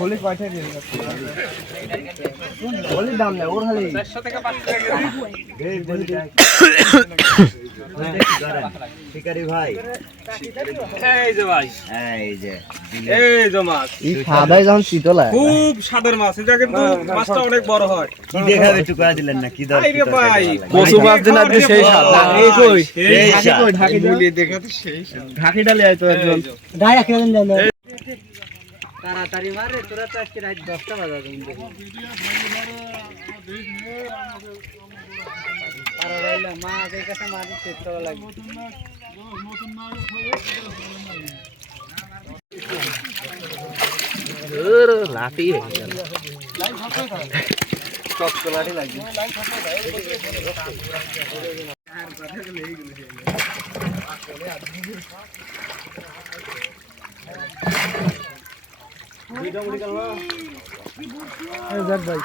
বলি কয়টা দিয়ে বলি দাম না ওর খালি 400 থেকে 500 টাকা এই বলি শিকারি ভাই এই যে ভাই এই যে মাছ এই সাদাই যখন শীতল হয় খুব সাদের মাছ এটা কিন্তু মাছটা অনেক বড় হয় কি দেখাবে একটু কয়া দিলেন না কি দরকার আরে ভাই কচু মাছ দিন আজকে সেই স্বাদ এই কই এই ঢাকি মুলি দেখাতে সেই ঢাকি ডালে আইতো একজন গায়া খেলেন দেন তাড়াতাড়ি মারে তোরা তো আজকে রাত 10টা বাজা দিন আরে ভাইলা মা আগে কাছে মারি সেট করা লাগবে নতুন না লাঠি চক লাঠি লাগবে ভাই